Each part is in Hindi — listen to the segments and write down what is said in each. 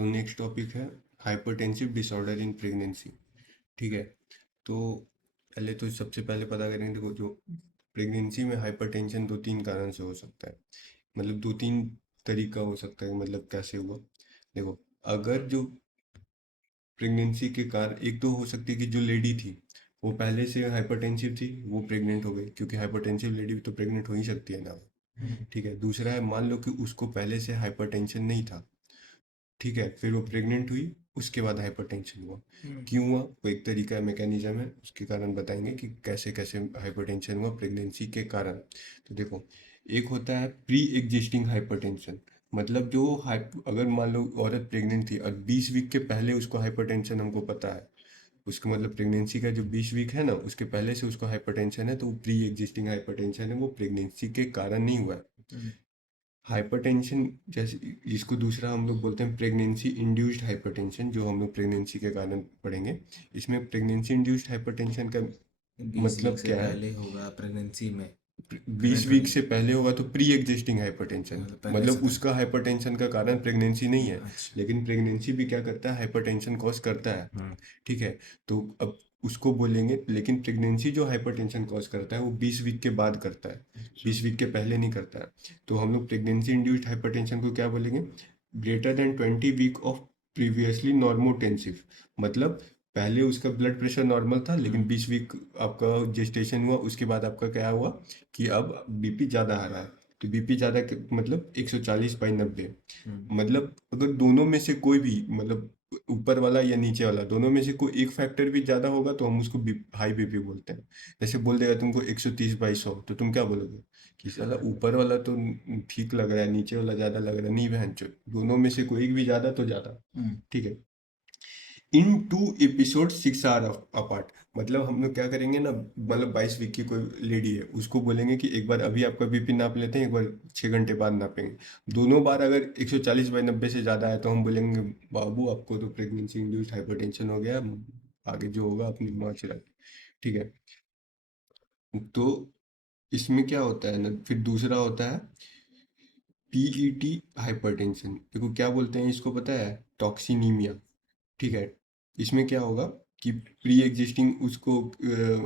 तो नेक्स्ट टॉपिक है हाइपरटेंसिव डिसऑर्डर इन प्रेगनेंसी। ठीक है। तो पहले तो सबसे पहले पता करेंगे, देखो जो प्रेगनेंसी में हाइपरटेंशन दो तीन कारण से हो सकता है। मतलब दो तीन तरीका हो सकता है, मतलब कैसे हुआ। देखो, अगर जो प्रेगनेंसी के कारण, एक तो हो सकती है कि जो लेडी थी वो पहले से हाइपरटेंसिव थी, वो प्रेग्नेंट हो गई, क्योंकि हाइपरटेंसिव लेडी भी तो प्रेग्नेंट हो ही सकती है ना। ठीक है। दूसरा है, मान लो कि उसको पहले से हाइपरटेंशन नहीं था, ठीक है, फिर वो प्रेग्नेंट हुई, उसके बाद हाइपरटेंशन हुआ। क्यों हुआ, वो एक तरीका है, मैकेनिज्म है, उसके कारण बताएंगे कि कैसे कैसे हाइपरटेंशन हुआ प्रेगनेंसी के कारण। तो देखो, एक होता है प्री एग्जिस्टिंग हाइपरटेंशन। मतलब जो अगर मान लो औरत प्रेग्नेंट थी और 20 वीक के पहले उसको हाइपरटेंशन, हमको पता है उसका मतलब प्रेगनेंसी का जो 20 वीक है ना, उसके पहले से उसको हाइपरटेंशन है, तो वो प्री एग्जिस्टिंग हाइपरटेंशन है, वो प्रेगनेंसी के कारण नहीं हुआ है। हाइपरटेंशन जैसे, जिसको दूसरा हम लोग बोलते हैं प्रेगनेंसी इंड्यूस्ड हाइपरटेंशन, जो हम लोग प्रेगनेंसी के कारण पढ़ेंगे। इसमें प्रेगनेंसी इंड्यूस्ड हाइपरटेंशन का 20 वीक मतलब से क्या है। पहले होगा प्रेगनेंसी में, 20 वीक प्रेग्नेंट से होने पहले होगा तो प्री एग्जिस्टिंग हाइपरटेंशन, मतलब पहले से मतलब था। उसका हाइपरटेंशन का कारण प्रेगनेंसी नहीं है। अच्छा। लेकिन प्रेगनेंसी भी क्या करता है, हाइपरटेंशन कॉज करता है। हम्म। ठीक है। तो अब उसको बोलेंगे, लेकिन प्रेगनेंसी जो हाइपरटेंशन कॉज करता है वो 20 वीक के बाद करता है, अच्छा। 20 वीक के पहले नहीं करता है। तो हम लोग प्रेगनेंसी इंड्यूस्ड हाइपरटेंशन को क्या बोलेंगे, greater than 20 week of previously normotensive. मतलब पहले उसका ब्लड प्रेशर नॉर्मल था, लेकिन हम्म। 20 वीक आपका जेस्टेशन हुआ, उसके बाद आपका क्या हुआ कि अब बीपी ज़्यादा आ रहा है। तो बीपी ज़्यादा मतलब 140/90। हम्म। मतलब अगर दोनों में से कोई भी, मतलब ऊपर वाला या नीचे वाला, दोनों में से कोई एक फैक्टर भी ज़्यादा होगा तो हम उसको हाई बीपी बोलते हैं। जैसे बोल देगा तुमको 130/100, तो तुम क्या बोलोगे कि साला ऊपर वाला तो ठीक लग रहा है, नीचे वाला ज़्यादा लग रहा है। नहीं बहन चो, दोनों में से कोई एक भी ज़्यादा तो ज़्यादा। हम्म। ठीक है। इन 2 एपिसोड 6 आवर अपार्ट। मतलब हम लोग क्या करेंगे ना, मतलब 22 वीक की कोई लेडी है, उसको बोलेंगे कि एक बार अभी आपका बीपी नाप लेते हैं, एक बार 6 घंटे बाद नापेंगे। दोनों बार अगर 140/90 से ज़्यादा है तो हम बोलेंगे बाबू आपको तो प्रेगनेंसी इंड्यूस्ड हाइपरटेंशन हो गया, आगे जो होगा अपनी माँ चला। ठीक है। तो इसमें क्या होता है ना, फिर दूसरा होता है पीईटी हाइपरटेंशन। देखो क्या बोलते हैं इसको, पता है, टॉक्सिनीमिया। ठीक है। इसमें क्या होगा कि प्री एग्जिस्टिंग उसको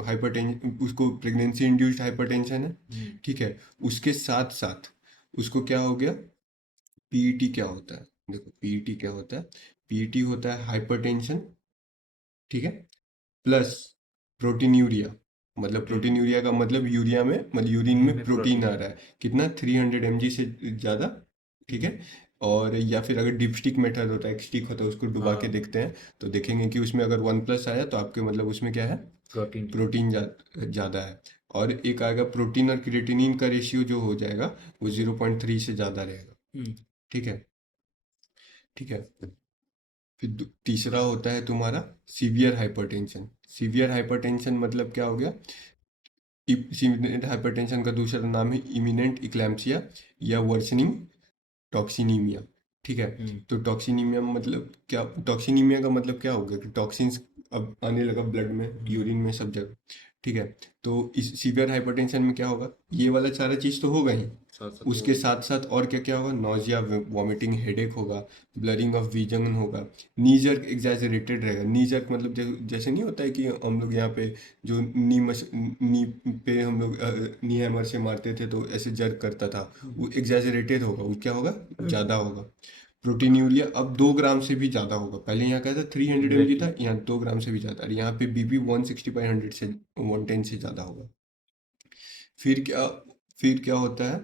हाइपरटेंशन, उसको प्रेगनेंसी इंड्यूस्ड हाइपरटेंशन है। हम्म। ठीक है। उसके साथ साथ उसको क्या हो गया, पीईटी क्या होता है, देखो पीईटी क्या होता है। पीईटी होता है हाइपरटेंशन, ठीक है, प्लस प्रोटीनयूरिया। मतलब प्रोटीन। प्रोटीनयूरिया का मतलब यूरिया में, मतलब यूरिन यूरिन में में प्रोटीन आ प्रोटीन। रहा है, कितना 300 mg से ज़्यादा। ठीक हम्म। है। और या फिर अगर डिपस्टिक मेथड होता है, एक स्टिक होता है, उसको डुबा के हाँ। देखते हैं, तो देखेंगे कि उसमें अगर 1+ आया तो आपके मतलब उसमें क्या है, प्रोटीन है। प्रोटीन ज़्यादा है। और एक आएगा प्रोटीन और क्रिएटिनिन का रेशियो जो हो जाएगा, वो 0.3 से ज़्यादा रहेगा। हम्म। ठीक है। ठीक है। फिर तीसरा होता है तुम्हारा सीवियर हाइपरटेंशन। सीवियर हाइपरटेंशन मतलब क्या हो गया, सीवियर हाइपरटेंशन का दूसरा नाम है इमिनेंट इक्लैम्सिया या वर्सनिंग टॉक्सिनीमिया। ठीक है। हम्म। तो टॉक्सिनीमिया मतलब क्या, टॉक्सिनीमिया का मतलब क्या हो गया कि टॉक्सिन्स अब आने लगा ब्लड में, हम्म। यूरिन में, सब जगह। ठीक है। तो इस सीवियर हाइपरटेंशन में क्या होगा, ये वाला सारा चीज़ तो होगा ही, साथ साथ वो उसके साथ साथ और क्या क्या होगा, नोजिया, वॉमिटिंग, हेडेक होगा, ब्लरिंग ऑफ विजन होगा, नी जर्क एग्जैजरेटेड रहेगा। नी जर्क मतलब जैसे नहीं होता है कि हम लोग यहाँ पे जो नी पे हम लोग नी हैमर से मारते थे तो ऐसे जर्क करता था, वो एग्जैजरेटेड होगा, वो क्या होगा, ज़्यादा होगा। प्रोटीन्यूरिया अब 2 ग्राम से भी ज़्यादा होगा, पहले यहाँ क्या था 300 mg एग्जैक्टली। था, यहाँ 2 ग्राम से भी ज़्यादा, और यहाँ पे बीपी 160/100 से 110 से ज़्यादा होगा। फिर क्या, फिर क्या होता है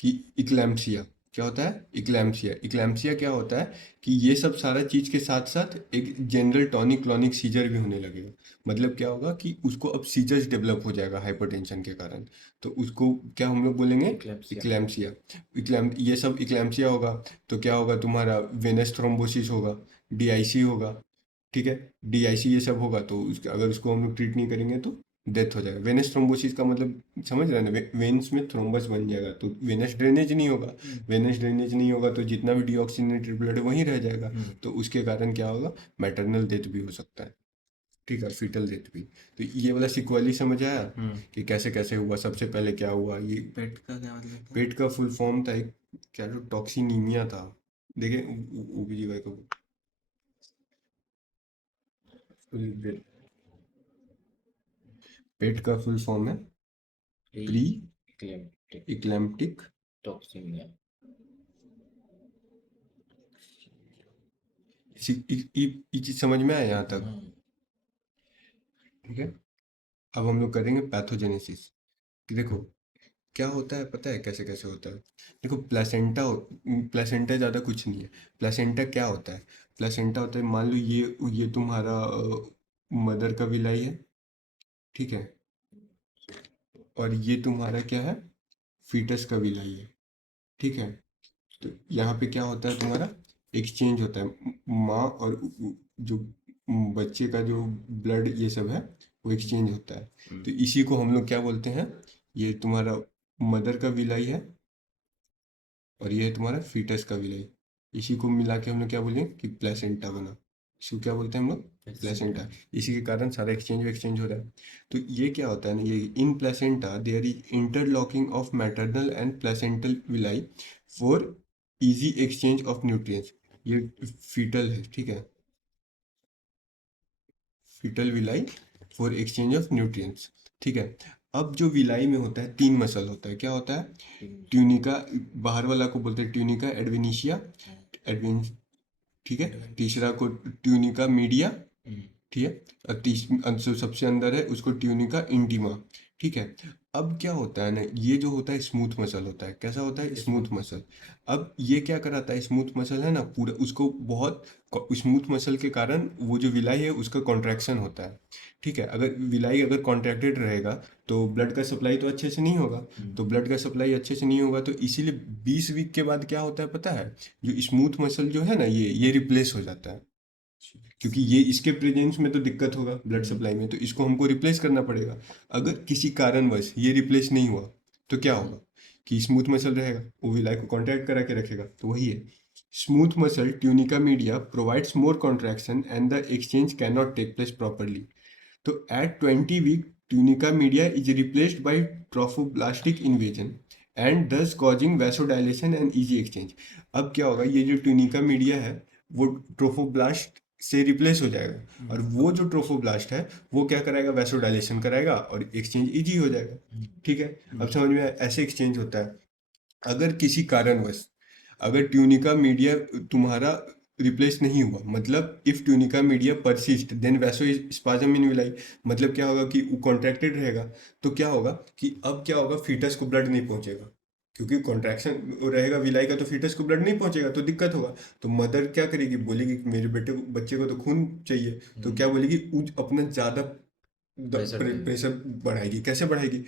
कि इक्लैम्सिया। क्या होता है इक्लैम्सिया, इक्लैम्सिया क्या होता है कि ये सब सारा चीज़ के साथ साथ एक जनरल टॉनिक क्लॉनिक सीजर भी होने लगेगा। मतलब क्या होगा कि उसको अब सीजर्स डेवलप हो जाएगा हाइपरटेंशन के कारण, तो उसको क्या हम लोग बोलेंगे, इक्लेप्सिया। इक्लैम्सिया। ये सब इक्लैम्सिया होगा तो क्या होगा, तुम्हारा वेनस थ्रोम्बोसिस होगा, डीआईसी होगा। ठीक है। डीआईसी ये सब होगा तो उसके, अगर उसको हम लोग ट्रीट नहीं करेंगे तो डेथ हो जाएगा। वेनस थ्रोम्बोसिस का मतलब समझ रहे हैं ना, वेन्स में थ्रोम्बस बन जाएगा तो वेनस ड्रेनेज नहीं होगा। हम्म। वेनस ड्रेनेज नहीं होगा तो जितना भी डीऑक्सीजनेटेड ब्लड है वहीं रह जाएगा, हम्म। तो उसके कारण क्या होगा, मैटरनल डेथ भी हो सकता है। ठीक है, फीटल डेथ भी। तो ये वाला सिक्वली समझ आया हम्म। कि कैसे कैसे हुआ, सबसे पहले क्या हुआ ये। पेट का क्या मतलब था? पेट का फुल फॉर्म था एक, क्या जो टॉक्सिनीमिया था, देखे ओबीजीवाई को। पेट का फुल फॉर्म है प्री क्लेम्टिक इक्लैम्प्टिक टॉक्सिमिया। ये चीज समझ में आया यहाँ तक? ठीक है, अब हम लोग करेंगे पैथोजेनेसिस। देखो क्या होता है पता है, कैसे कैसे होता है। देखो प्लेसेंटा ज़्यादा कुछ नहीं है। प्लेसेंटा क्या होता है? प्लेसेंटा होता है, मान लो ये तुम्हारा मदर का विलाई है, ठीक है, और ये तुम्हारा क्या है, फीटस का विलाई है, ठीक है। तो यहाँ पे क्या होता है, तुम्हारा एक्सचेंज होता है, माँ और जो बच्चे का जो ब्लड ये सब है वो एक्सचेंज होता है। तो इसी को हम लोग क्या बोलते हैं, ये तुम्हारा मदर का विलाई है और ये है तुम्हारा फीटस का विलाई। इसी को मिला के हम लोग क्या बोलेंगे कि प्लेसेंटा बना। इसको क्या बोलते हैं हम लोग, प्लेसेंटा। इसी के कारण सारा एक्सचेंज हो रहा है। तो ये क्या होता है ना, ये in placenta there is interlocking of maternal and placental villi for easy exchange of nutrients. ये फीटल है, ठीक है, foetal villi for exchange of nutrients, ठीक है। अब जो विलाई में होता है, तीन मसल होता है, क्या होता है, ट्यूनिका, बाहर वाला को बोलते हैं ट्यूनिका एडवेनिशिया, एडवेन, ठीक है, तीसरा को ट्यूनिका मीडिया, ठीक है, और सबसे अंदर है उसको ट्यूनिका इंटीमा, ठीक है। अब क्या होता है ना, ये जो होता है स्मूथ मसल होता है, कैसा होता है, स्मूथ मसल। अब ये क्या कराता है, स्मूथ मसल है ना, पूरा उसको बहुत, स्मूथ मसल के कारण वो जो विलाई है उसका कॉन्ट्रैक्शन होता है, ठीक है। अगर विलाई अगर कॉन्ट्रैक्टेड रहेगा तो ब्लड का सप्लाई तो अच्छे से नहीं होगा। तो ब्लड का सप्लाई अच्छे से नहीं होगा तो इसीलिए 20 वीक के बाद क्या होता है पता है, जो स्मूथ मसल जो है ना, ये रिप्लेस हो जाता है, क्योंकि ये इसके प्रेजेंस में तो दिक्कत होगा ब्लड सप्लाई में, तो इसको हमको रिप्लेस करना पड़ेगा। अगर किसी कारणवश ये रिप्लेस नहीं हुआ तो क्या होगा कि स्मूथ मसल रहेगा, वो विलाई को कॉन्ट्रैक्ट करा के रखेगा। तो वही है, smooth muscle tunica media provides more contraction and the exchange can not take place properly. तो at 20 week tunica media is replaced by trophoblastic invasion and thus causing vasodilation and easy exchange। अब क्या होगा, ये जो ट्यूनिका मीडिया है वो ट्रोफोब्लास्ट से रिप्लेस हो जाएगा, और वो जो ट्रोफोब्लास्ट है वो क्या कराएगा, वैसोडाइलेशन कराएगा और एक्सचेंज इजी हो जाएगा, ठीक है। अब समझ में आया, ऐसे एक्सचेंज होता है। अगर किसी कारणवश अगर ट्यूनिका मीडिया तुम्हारा रिप्लेस नहीं हुआ, मतलब if tunica media persist then vasospasm in villi, मतलब क्या होगा कि वो कॉन्ट्रैक्टेड रहेगा। तो क्या होगा कि अब क्या होगा, फीटस को ब्लड नहीं पहुंचेगा, क्योंकि कॉन्ट्रैक्शन रहेगा विलाई का तो फीटस को ब्लड नहीं पहुंचेगा तो दिक्कत होगा। तो मदर क्या करेगी, बोलेगी कि मेरे बच्चे को तो खून चाहिए, तो क्या बोलेगी, अपना ज़्यादा प्रेशर बढ़ाएगी। कैसे बढ़ाएगी,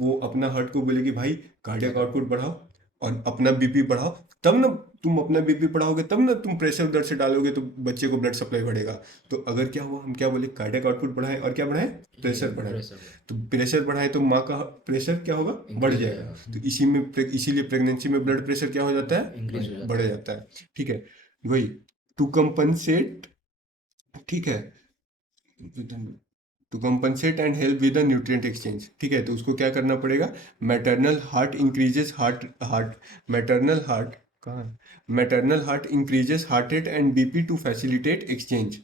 वो अपना हार्ट को बोलेगी भाई कार्डियक आउटपुट बढ़ाओ और अपना बीपी बढ़ाओ, तब ना तुम अपना बीपी बढ़ाओगे, तब ना तुम प्रेशर उधर से डालोगे तो बच्चे को ब्लड सप्लाई बढ़ेगा। तो अगर क्या हुआ, हम क्या बोले, कार्डियक आउटपुट बढ़ाए और क्या बढ़ाए, प्रेशर बढ़ाए। तो प्रेशर बढ़ाए तो माँ का प्रेशर क्या होगा, बढ़ जाएगा। तो इसीलिए प्रेगनेंसी में ब्लड प्रेशर क्या हो जाता है, बढ़ जाता है, ठीक है। वही टू कंपनसेट, ठीक है, to compensate and help with the nutrient exchange, ठीक है। तो उसको क्या करना पड़ेगा, maternal heart increases heart heart maternal heart कहाँ, maternal heart increases heart rate and BP to facilitate exchange,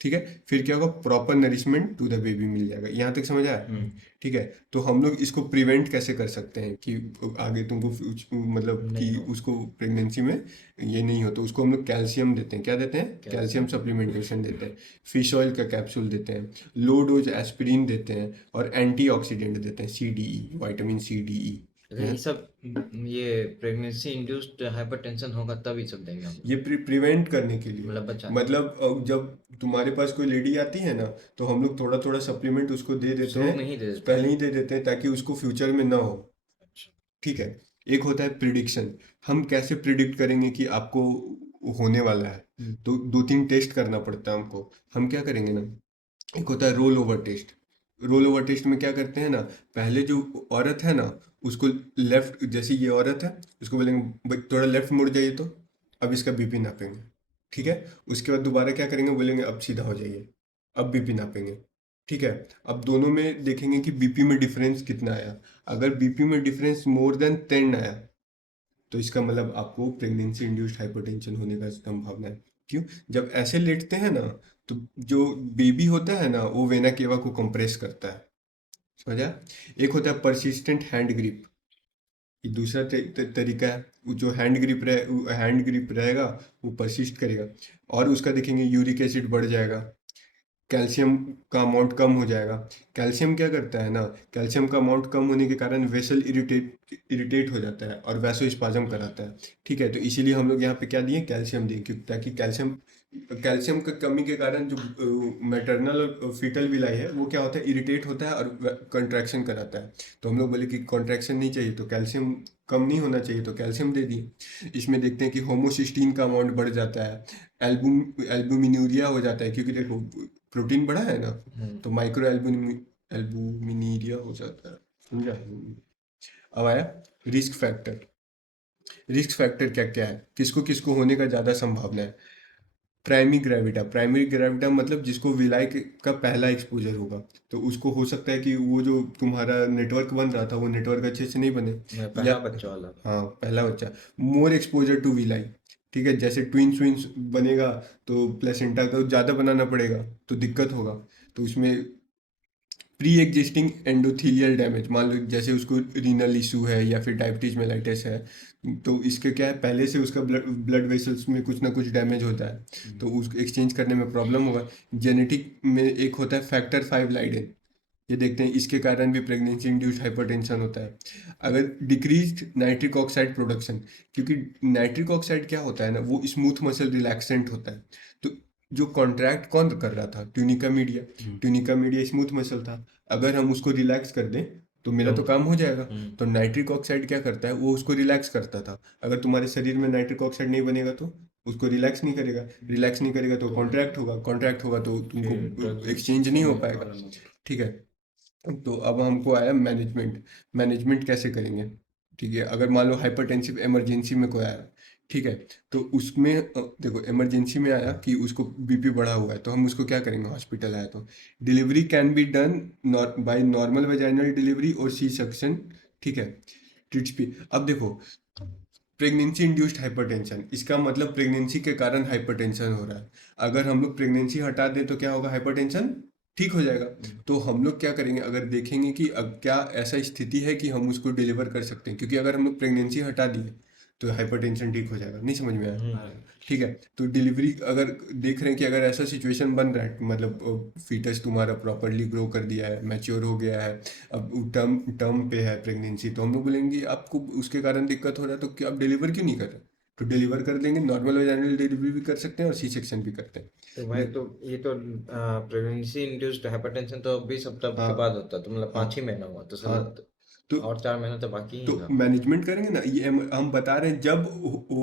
ठीक है। फिर क्या होगा, proper nourishment to the baby मिल जाएगा। यहाँ तक समझ आया, ठीक है। तो हम लोग इसको प्रिवेंट कैसे कर सकते हैं कि आगे तुमको मतलब कि उसको प्रेगनेंसी में ये नहीं हो, तो उसको हम लोग कैल्शियम देते हैं, क्या देते हैं, कैल्शियम सप्लीमेंटेशन देते हैं, फिश ऑयल का कैप्सूल देते हैं, लो डोज एस्पिरिन देते हैं और एंटीऑक्सीडेंट देते हैं, CDE, विटामिन CDE। ये सब, ये प्रेगनेंसी इंड्यूस्ड हाइपरटेंशन होगा तब ये सब देंगे हम लोग। ये प्रिवेंट करने के लिए, मतलब बचा मतलब जब तुम्हारे पास कोई लेडी आती है ना तो हम लोग थोड़ा थोड़ा सप्लीमेंट उसको दे देते शुरू हैं, में ही दे देते पहले ही दे देते हैं ताकि उसको फ्यूचर में ना हो, अच्छा। ठीक है। एक होता है प्रिडिक्शन, हम कैसे प्रिडिक्ट करेंगे कि आपको होने वाला है, तो 2-3 टेस्ट करना पड़ता है हमको। हम क्या करेंगे ना, एक होता है roll over test. Roll over test में क्या करते हैं ना, पहले जो औरत है ना उसको लेफ्ट, जैसे ये औरत है उसको बोलेंगे "भाई, थोड़ा लेफ्ट मुड़ जाइए तो अब इसका बीपी नापेंगे", ठीक है। उसके बाद दोबारा क्या करेंगे, बोलेंगे अब सीधा हो जाइए, अब बीपी नापेंगे, ठीक है। अब दोनों में देखेंगे कि बीपी में डिफरेंस कितना आया। अगर बीपी में डिफरेंस मोर देन 10 आया तो इसका मतलब आपको प्रेगनेंसी इंड्यूस्ड हाइपरटेंशन होने का संभावना है। क्यों? जब ऐसे लेटते हैं ना, तो जो बेबी होता है ना वो वेना केवा को कंप्रेस करता है, समझा? एक होता है परसिस्टेंट हैंड ग्रिप, ये दूसरा तरीका है। वो जो हैंड ग्रिप रहेगा वो परसिस्ट करेगा, और उसका देखेंगे यूरिक एसिड बढ़ जाएगा, कैल्शियम का अमाउंट कम हो जाएगा। कैल्शियम क्या करता है ना, कैल्शियम का अमाउंट कम होने के कारण वेसल इरिटेट हो जाता है और वैसोस्पाज्म कराता है। ठीक है, तो इसीलिए हम लोग यहाँ पे क्या दिए, कैल्शियम दिए, क्योंकि ताकि कैल्शियम कैल्शियम की कमी के कारण जो मैटरनल और फीटल विलाई है वो क्या होता है, इरिटेट होता है और कंट्रैक्शन कराता है। तो हम लोग बोले कि कॉन्ट्रैक्शन नहीं चाहिए तो कैल्शियम कम नहीं होना चाहिए, तो कैल्शियम दे दिए। इसमें देखते हैं कि होमोसिस्टीन का अमाउंट बढ़ जाता है, एल्बुमिन्यूरिया हो जाता है, क्योंकि देखो प्रोटीन बढ़ा है ना, तो माइक्रो एल्बुमिनीरिया हो जाता है, समझा? अब आया रिस्क फैक्टर। रिस्क फैक्टर क्या क्या है, किसको किसको होने का ज़्यादा संभावना है? प्राइमरी ग्रेविटा मतलब जिसको विलाय का पहला एक्सपोजर होगा, तो उसको हो सकता है कि वो जो तुम्हारा नेटवर्क बन रहा था वो नेटवर्क अच्छे से नहीं बने, या पहला बच्चा वाला। हाँ पहला बच्चा, मोर एक्सपोजर टू विलाई। ठीक है, जैसे ट्विंस ट्विंस बनेगा तो प्लेसेंटा को ज़्यादा बनाना पड़ेगा, तो दिक्कत होगा। तो उसमें प्री एग्जिस्टिंग एंडोथीलियल डैमेज, मान लो जैसे उसको रीनल इशू है या फिर डायबिटीज मेलाइटिस है, तो इसके क्या है, पहले से उसका ब्लड वेसल्स में कुछ ना कुछ डैमेज होता है, तो उसको एक्सचेंज करने में प्रॉब्लम होगा। जेनेटिक में एक होता है फैक्टर 5 लाइडेन, ये देखते हैं, इसके कारण भी प्रेगनेंसी इंड्यूस्ड हाइपरटेंशन होता है। अगर डिक्रीज्ड नाइट्रिक ऑक्साइड प्रोडक्शन, क्योंकि नाइट्रिक ऑक्साइड क्या होता है ना, वो स्मूथ मसल रिलैक्सेंट होता है, तो जो कॉन्ट्रैक्ट कौन कर रहा था, tunica media. Tunica media smooth muscle था, अगर हम उसको रिलैक्स कर दें तो मेरा तो काम हो जाएगा। तो नाइट्रिक ऑक्साइड क्या करता है, वो उसको रिलैक्स करता था। अगर तुम्हारे शरीर में नाइट्रिक ऑक्साइड नहीं बनेगा तो उसको रिलैक्स नहीं करेगा, रिलैक्स नहीं करेगा तो कॉन्ट्रैक्ट होगा, कॉन्ट्रैक्ट होगा तो तुमको एक्सचेंज नहीं हो पाएगा। ठीक है, तो अब हमको आया मैनेजमेंट। मैनेजमेंट कैसे करेंगे? ठीक है, अगर मान लो हाइपरटेंसिव इमरजेंसी में कोई आया, ठीक है, तो उसमें देखो इमरजेंसी में आया कि उसको बीपी बढ़ा हुआ है, तो हम उसको क्या करेंगे, हॉस्पिटल आया तो delivery can be done by normal vaginal delivery और सी सेक्शन। ठीक है, ट्रिट्स भी। अब देखो प्रेगनेंसी इंड्यूस्ड हाइपरटेंशन, इसका मतलब प्रेगनेंसी के कारण हाइपरटेंशन हो रहा है। अगर हम लोग प्रेगनेंसी हटा दें तो क्या होगा, हाइपरटेंशन ठीक हो जाएगा। तो हम लोग क्या करेंगे, अगर देखेंगे कि अब क्या ऐसा स्थिति है कि हम उसको डिलीवर कर सकते हैं, क्योंकि अगर हम लोग प्रेगनेंसी हटा दिए तो हाइपरटेंशन ठीक हो जाएगा, नहीं समझ में आया? ठीक है, तो डिलीवरी अगर देख रहे हैं कि अगर ऐसा सिचुएशन बन रहा है, मतलब फीटस तुम्हारा प्रॉपरली ग्रो कर दिया है, मैच्योर हो गया है, अब टर्म टर्म पे है प्रेगनेंसी, तो हम लोग बोलेंगे आपको उसके कारण दिक्कत हो रहा है तो क्या आप डिलीवर क्यों नहीं कर रहे? तो डिलीवर कर देंगे, नॉर्मल वेजाइनल डिलीवरी भी कर सकते हैं और सी सेक्शन भी करते हैं। तो भाई तो ये तो प्रेगनेंसी इंड्यूस्ड हाइपरटेंशन तो 20 हफ्ता के हाँ बाद होता है, तो मतलब हाँ 5 ही महीना हुआ तो हाँ, साला तो और 4 महीना तो बाकी ही तो है ना। मैनेजमेंट करेंगे ना, ये हम बता रहे हैं, जब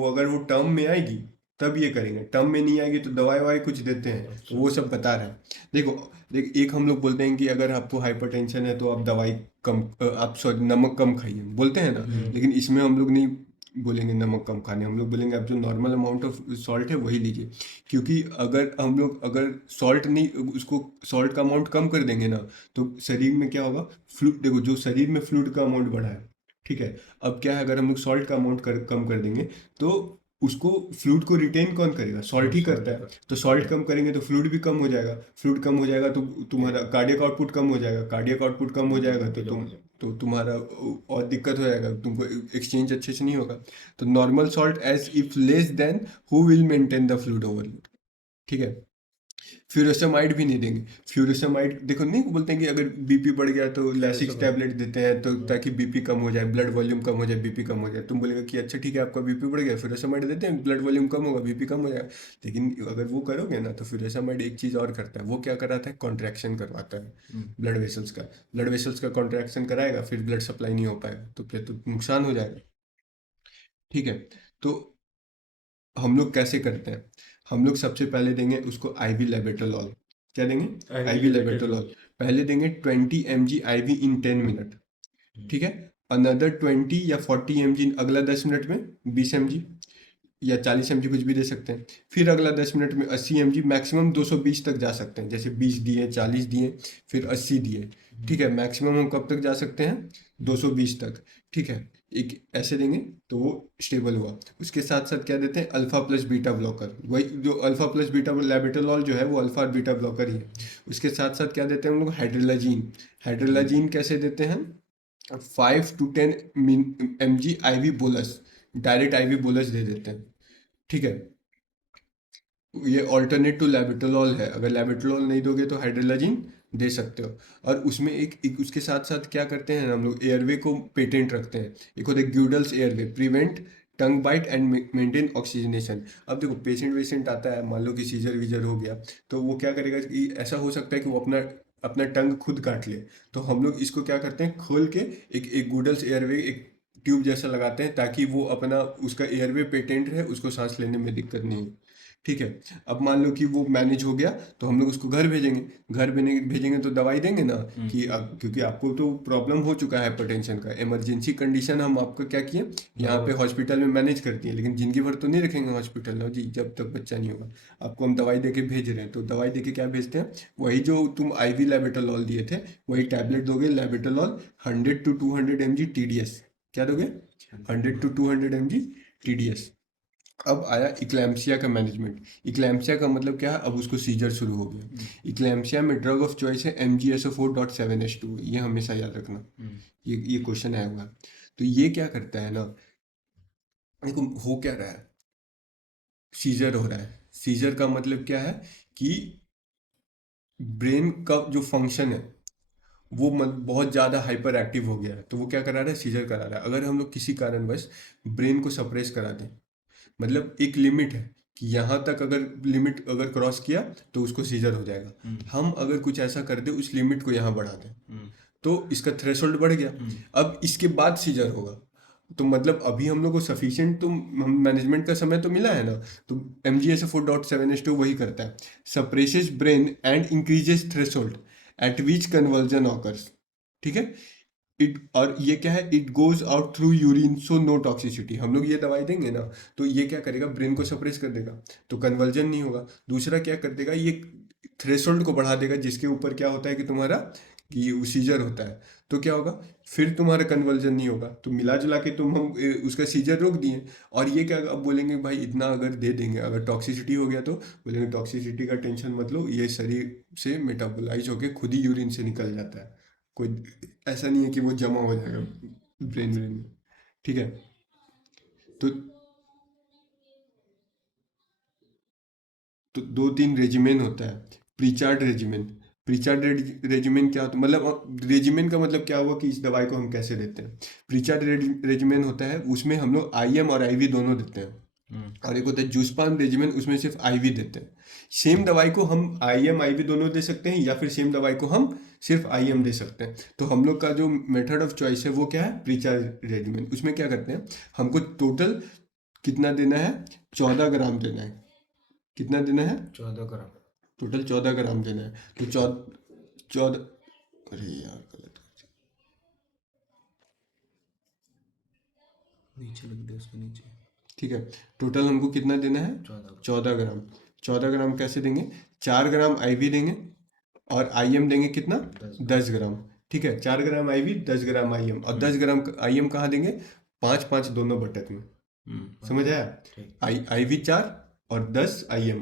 अगर वो टर्म में आएगी तब ये करेंगे, टर्म में नहीं आएगी तो दवाई ववाई कुछ देते हैं, तो वो सब बता रहे हैं। देखो देख, एक हम लोग बोलते हैं कि अगर आपको हाइपरटेंशन है तो आप दवाई कम आप सॉरी नमक कम खाइए, बोलते हैं ना, लेकिन इसमें हम लोग नहीं बोलेंगे नमक कम खाने, हम लोग बोलेंगे आप जो नॉर्मल अमाउंट ऑफ सॉल्ट है वही लीजिए। क्योंकि अगर हम लोग अगर सॉल्ट नहीं, उसको सॉल्ट का अमाउंट कम कर देंगे ना, तो शरीर में क्या होगा, फ्लूड, देखो जो शरीर में फ्लूड का अमाउंट बढ़ा है, ठीक है, अब क्या है, अगर हम लोग सॉल्ट का अमाउंट कम कर देंगे तो उसको फ्लूड को रिटेन कौन करेगा, सॉल्ट ही करता है। तो सॉल्ट कम करेंगे तो फ्लूड भी कम हो जाएगा, फ्लूड कम हो जाएगा तो तुम्हारा कार्डियक आउटपुट कम हो जाएगा, कार्डियक आउटपुट कम हो जाएगा तो तुम्हारा और दिक्कत हो जाएगा, तुमको एक्सचेंज अच्छे से नहीं होगा। तो normal salt as if less then who will maintain the fluid overload. ठीक है, फ्यूरोसमाइड भी नहीं देंगे। फ्यूरोसमाइड देखो नहीं बोलते हैं कि अगर बीपी बढ़ गया तो लैसिक्स टैबलेट देते हैं, तो ताकि बीपी कम हो जाए, ब्लड वॉल्यूम कम हो जाए, बीपी कम हो जाए। तुम बोलेगा कि अच्छा ठीक है आपका बीपी बढ़ गया, फ्यूरोसमाइड देते हैं, ब्लड वॉल्यूम कम होगा, बीपी कम हो जाएगा। लेकिन अगर वो करोगे ना तो फ्यूरोसमाइड एक चीज़ और करता है, वो क्या कराता है, कॉन्ट्रैक्शन करवाता है ब्लड वेसल्स का कॉन्ट्रैक्शन कराएगा, फिर ब्लड सप्लाई नहीं हो पाएगा, तो फिर तो नुकसान हो जाएगा। ठीक है, तो हम लोग कैसे करते हैं, हम लोग सबसे पहले देंगे उसको आईवी लेबेटोलॉल। क्या देंगे, आईवी लेबेटोलॉल। पहले देंगे 20 mg आईवी इन 10 मिनट। ठीक है, अनदर 20 या 40 mg अगला 10 मिनट में, 20 mg या 40 mg कुछ भी दे सकते हैं। फिर अगला 10 मिनट में 80 mg, मैक्सिमम 220 तक जा सकते हैं, जैसे 20 दिए, 40 दिए, फिर 80 दिए। ठीक है, मैक्सिमम हम कब तक जा सकते हैं, 220 तक। ठीक है, एक ऐसे देंगे तो वो स्टेबल हुआ। उसके साथ साथ क्या देते हैं, अल्फा प्लस बीटा ब्लॉकर, वही जो अल्फा प्लस बीटा लैबेटोलॉल जो है वो अल्फा और बीटा ब्लॉकर ही है। उसके साथ साथ क्या देते हैं हम लोग, हाइड्रोलाजीन। हाइड्रोलाजीन कैसे देते हैं, 5 to 10 mg IV bolus, direct IV bolus दे देते हैं। ठीक है, ये ऑल्टरनेट टू लैबेटोलॉल है, अगर लैबेटोलॉल नहीं दोगे तो हाइड्रोलाजिन दे सकते हो। और उसमें एक उसके साथ साथ क्या करते हैं हम लोग, एयरवे को पेटेंट रखते हैं। एक होता है Guedel's airway, prevent tongue bite and maintain oxygenation. अब देखो पेशेंट वेशेंट आता है, मान लो कि सीजर वीजर हो गया, तो वो क्या करेगा कि ऐसा हो सकता है कि वो अपना अपना टंग खुद काट ले। तो हम लोग इसको क्या करते हैं, खोल के एक एक गूडल्स एयरवे, एक ट्यूब जैसा लगाते हैं, ताकि वो अपना उसका एयरवे पेटेंट है, उसको सांस लेने में दिक्कत नहीं हो। ठीक है, अब मान लो कि वो मैनेज हो गया, तो हम लोग उसको घर भेजेंगे। घर भेजेंगे तो दवाई देंगे ना, कि अब क्योंकि आपको तो प्रॉब्लम हो चुका है हाइपरटेंशन का, इमरजेंसी कंडीशन हम आपका क्या किए, यहाँ पे हॉस्पिटल में मैनेज करती है, लेकिन जिंदगी भर तो नहीं रखेंगे हॉस्पिटल में जी, जब तक बच्चा नहीं होगा। आपको हम दवाई देके भेज रहे हैं, तो दवाई देके क्या भेजते हैं, वही जो तुम IV लैबेटोलॉल दिए थे, वही टैबलेट दोगे, लैबेटोलॉल 100 to 200 mg TDS। क्या दोगे, 100 to 200 mg TDS। अब आया इक्लैम्सिया का मैनेजमेंट। इक्लैम्सिया का मतलब क्या है, अब उसको सीजर शुरू हो गया। इक्लैम्सिया में ड्रग ऑफ चॉइस है MgSO4.7H2, ये हमेशा याद रखना, ये क्वेश्चन आया हुआ। तो ये क्या करता है ना, देखो हो क्या रहा है, सीजर हो रहा है। सीजर का मतलब क्या है कि ब्रेन का जो फंक्शन है वो बहुत ज़्यादा हाइपर एक्टिव हो गया है, तो वो क्या करा रहा है, सीजर करा रहा है। अगर हम लोग किसी कारणवश ब्रेन को सप्रेस करा दें, मतलब एक लिमिट है कि यहाँ तक अगर लिमिट अगर क्रॉस किया तो उसको सीजर हो जाएगा। हम अगर कुछ ऐसा कर दे, उस लिमिट को यहाँ बढ़ा दें, तो इसका थ्रेशोल्ड बढ़ गया। अब इसके बाद सीजर होगा, तो मतलब अभी हम लोग को सफिशिएंट तो मैनेजमेंट का समय तो मिला है ना। तो MgSO4.7H2 वही करता है, suppresses brain and increases threshold at which conversion occurs. ठीक है, इट, और ये क्या है, it goes out through urine so no toxicity. हम लोग ये दवाई देंगे ना, तो ये क्या करेगा, ब्रेन को सप्रेस कर देगा, तो कन्वर्जन नहीं होगा। दूसरा क्या कर देगा, ये थ्रेशोल्ड को बढ़ा देगा, जिसके ऊपर क्या होता है कि तुम्हारा कि सीजर होता है, तो क्या होगा, फिर तुम्हारा कन्वर्जन नहीं होगा। तो मिला जुला के हम उसका सीजर रोक दिए। और ये क्या, अब बोलेंगे भाई इतना अगर दे देंगे, अगर टॉक्सिसिटी हो गया तो बोलेंगे टॉक्सिसिटी का टेंशन मत लो, ये शरीर से मेटाबोलाइज होके खुद ही यूरिन से निकल जाता है, कोई ऐसा नहीं है कि वो जमा हो जाएगा ब्रेन में। ठीक है, तो दो तीन रेजिमेन होता है, प्रीचार्ड रेजिमेन। प्रीचार्ड रेजिमेन क्या होता है, मतलब रेजिमेन का मतलब क्या हुआ कि इस दवाई को हम कैसे देते हैं। प्रीचार्ड रेजिमेन होता है, उसमें हम लोग IM और IV दोनों देते हैं। और एक होता है जूसपान रेजिमेन, उसमें सिर्फ IV देते हैं। सेम दवाई को हम IM IV दोनों दे सकते हैं, या फिर सेम दवाई को हम सिर्फ IM दे सकते हैं। तो हम लोग का जो मेथड ऑफ चॉइस है वो क्या है, प्रीचार्ज रेजिमेन। उसमें क्या करते हैं, हमको टोटल कितना देना है, 14 ग्राम देना है। कितना देना है, 14 ग्राम। टोटल 14 ग्राम देना है। तो 14, अरे यार गलत कर दिया। नीचे लिख दे, उसके नीचे। ठीक है, टोटल हमको कितना देना है, 14 ग्राम। 14 ग्राम कैसे देंगे, 4 ग्राम IV देंगे, और IM देंगे कितना, 10 ग्राम। ठीक है, 4 ग्राम IV, 10 ग्राम IM, और 10 ग्राम IM कहाँ देंगे, 5-5 दोनों बटक में। समझ आया, IV 4 और 10 IM,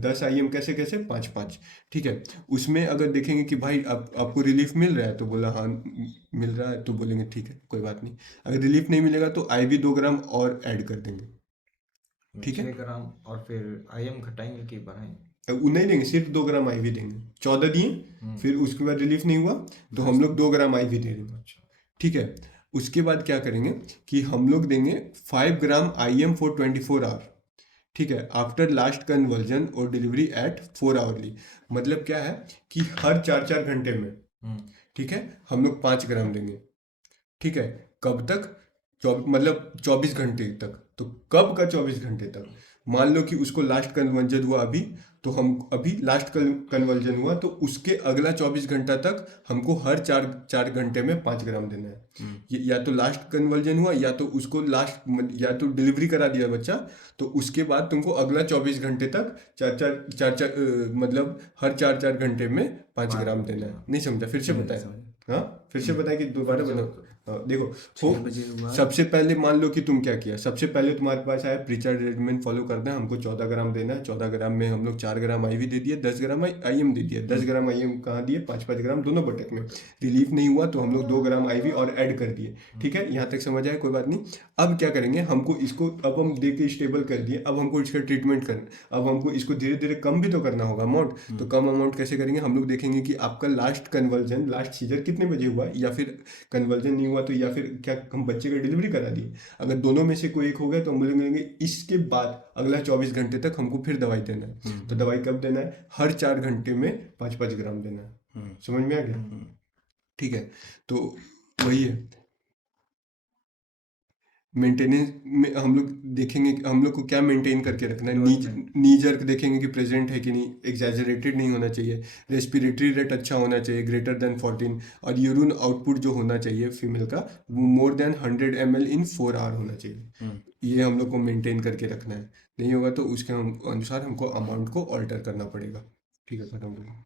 10 IM कैसे कैसे, 5-5। ठीक है, उसमें अगर देखेंगे कि भाई आपको रिलीफ मिल रहा है, तो बोला हाँ मिल रहा है, तो बोलेंगे ठीक है कोई बात नहीं। अगर रिलीफ नहीं मिलेगा तो IV 2 ग्राम और ऐड कर देंगे। ठीक है, 6 ग्राम, और फिर IM घटाएंगे कि बढ़ाएंगे? वो नहीं देंगे, सिर्फ 2 ग्राम IV देंगे। 14 दिए, फिर उसके बाद रिलीफ नहीं हुआ तो हम लोग 2 ग्राम IV दे देंगे। ठीक है, उसके बाद क्या करेंगे कि हम लोग देंगे 5 ग्राम IM फॉर 24 आवर। ठीक है, आफ्टर लास्ट कन्वर्जन और डिलीवरी एट 4 आवरली। मतलब क्या है कि हर 4-4 घंटे में, ठीक है, हम लोग 5 ग्राम देंगे। ठीक है, कब तक, मतलब 24 घंटे तक। तो कब का 24 घंटे तक, मान लो कि उसको लास्ट कन्वर्जन हुआ अभी, तो हम अभी लास्ट कन्वर्जन हुआ, तो उसके अगला 24 घंटा तक हमको हर 4 घंटे में 5 ग्राम देना है। या तो लास्ट कन्वर्जन हुआ, या तो उसको लास्ट, या तो डिलीवरी करा दिया बच्चा, तो उसके बाद तुमको अगला 24 घंटे तक मतलब हर 4-4 घंटे में 5 ग्राम देना है। नहीं समझा, फिर से बताया, हाँ फिर से बताएं कि दोबारा बताओ। बताओ। देखो, 6 बजे के बाद सबसे पहले मान लो कि तुम क्या किया, सबसे पहले तुम्हारे पास आया प्रीचार्ज रेजिमेंट फॉलो करना है, हमको 14 ग्राम देना है, 14 ग्राम में हम लोग 4 ग्राम आईवी दे दिए, 10 ग्राम आईएम दे दिया, 10 ग्राम आईएम कहाँ दिए, 5-5 ग्राम दोनों बटक में। रिलीफ नहीं हुआ तो हम लोग 2 ग्राम आईवी और ऐड कर दिए। ठीक है, यहाँ तक समझ आया, कोई बात नहीं। अब क्या करेंगे, हमको इसको अब हम दे के स्टेबल कर दिए, अब हमको इसका ट्रीटमेंट करना, अब हमको इसको धीरे धीरे कम भी तो करना होगा अमाउंट। तो कम अमाउंट कैसे करेंगे, हम लोग देखेंगे कि आपका लास्ट कन्वर्जन, लास्ट सीजर कितने बजे हुआ, या फिर कन्वर्जन नहीं हुआ तो, या फिर क्या हम बच्चे का डिलीवरी करा दिए। अगर दोनों में से कोई एक हो गया तो हम बोलेंगे इसके बाद अगला 24 घंटे तक हमको फिर दवाई देना है। तो दवाई कब देना है, हर 4 घंटे में 5-5 ग्राम देना है। समझ में आ गया? ठीक है, तो वही है। मेंटेनेंस में हम लोग देखेंगे कि हम लोग को क्या मेंटेन करके रखना है। नी जर्क देखेंगे कि प्रेजेंट है कि नहीं, एग्जैजरेटेड नहीं होना चाहिए, रेस्पिरेटरी रेट अच्छा होना चाहिए ग्रेटर देन 14, और यूरिन आउटपुट जो होना चाहिए फीमेल का वो more than 100 ml in 4 hour होना चाहिए। ये हम लोग को मेंटेन करके रखना है। नहीं होगा तो उसके अनुसार हमको अमाउंट को ऑल्टर करना पड़ेगा। ठीक है, खत्म हो गया।